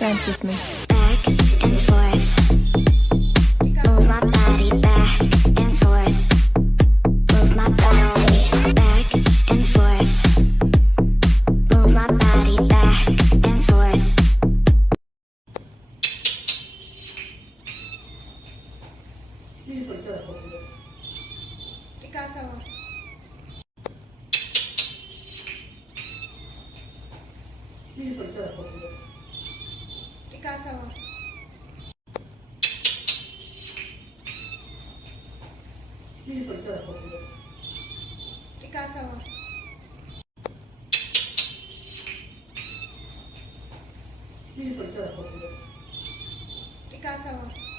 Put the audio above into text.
Dance with me. Back and forth. Move my body back and forth. Move my body back and forth. Move my body back and forth. Ikaw